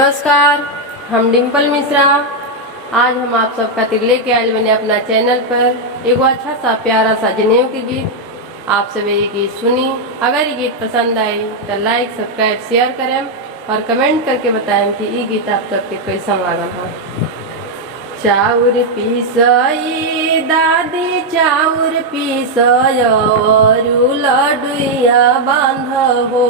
नमस्कार, हम डिम्पल मिश्रा। आज हम आप सब खातिर लेके आए बने अपना चैनल पर एगो अच्छा सा प्यारा सा जनेऊ के गीत। आप सब ये गीत सुनी। अगर ये गीत पसंद आए तो लाइक सब्सक्राइब शेयर करें और कमेंट करके बताएं कि ये गीत आप सबके कैसा लागल हो। चाउर पीसई दादी चाउर पीसय लडुइया बांध हो।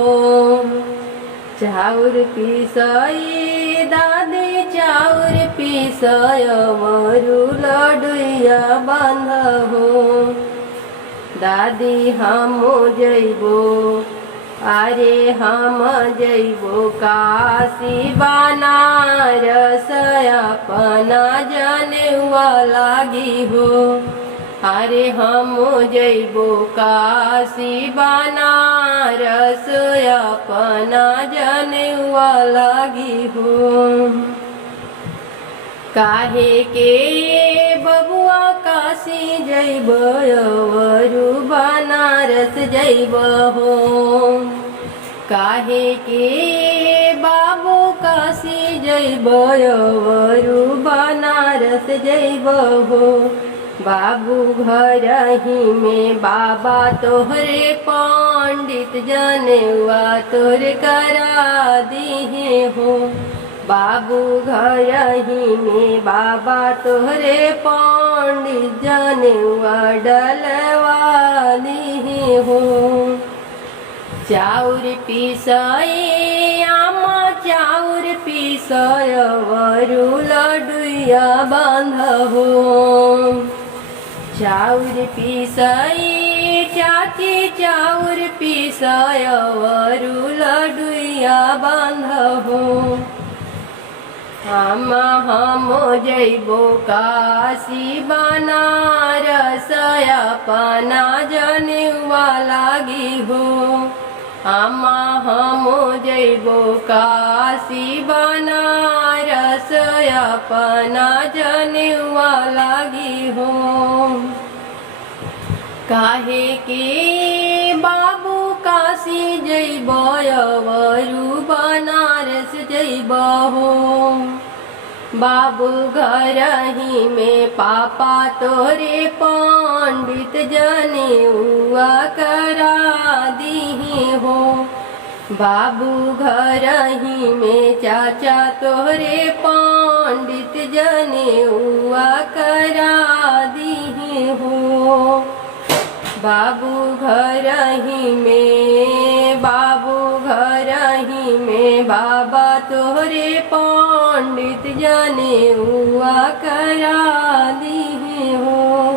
चाउर पीसई दादी चाउर पीसय मरु लडुइया बांध हो। दादी हम जइबो अरे हम जइबो काशी बनारस अपना जनेउआ लागी हो। अरे हम जइबो काशी बनारस अपना जनेउआ लागी हो। काहे के बबुआ काशी जइबो अवरु बनारस जइबो हो। काहे के बाबू काशी जइबो अवरु बनारस जइबो हो। बाबू घर ही में बाबा तोहरे पंडित जनेउआ तोर करा दिहे हो। बाबू घर ही में बाबा तोहरे पंडित जनेउआ डलवा दिहे हो। चाउर पीसई आमा चाउर पीसय वरु लडुइया बांध हो। चाउर पीसई चाची चाउर पीसय वरु लडुइया बांध हो। हम जइबो काशी बनारस अपना जनेउआ लागी हो। हम जइबो काशी बनारस अपना जनेउआ लागी हो। काहे के बाबू काशी जइबो अवरु बनारस जइबो हो। बाबू घर ही में पापा तोरे पंडित जनेउआ करा दिहे हो। बाबू घर ही में चाचा तोरे पंडित जनेउआ करा दिहे हो। बाबू घर ही में बाबा तोहरे पंडित जनेउआ करा